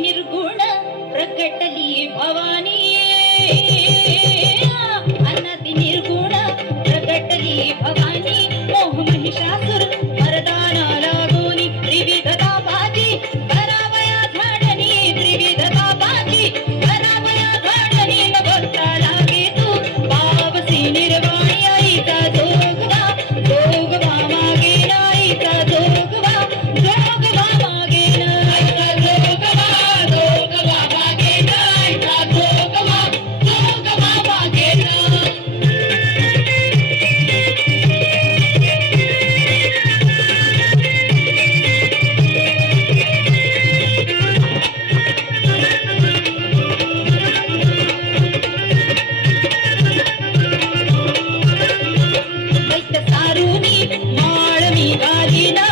निर्गुण प्रकटली भवानी മാറുമി മാളമി ആദിനാ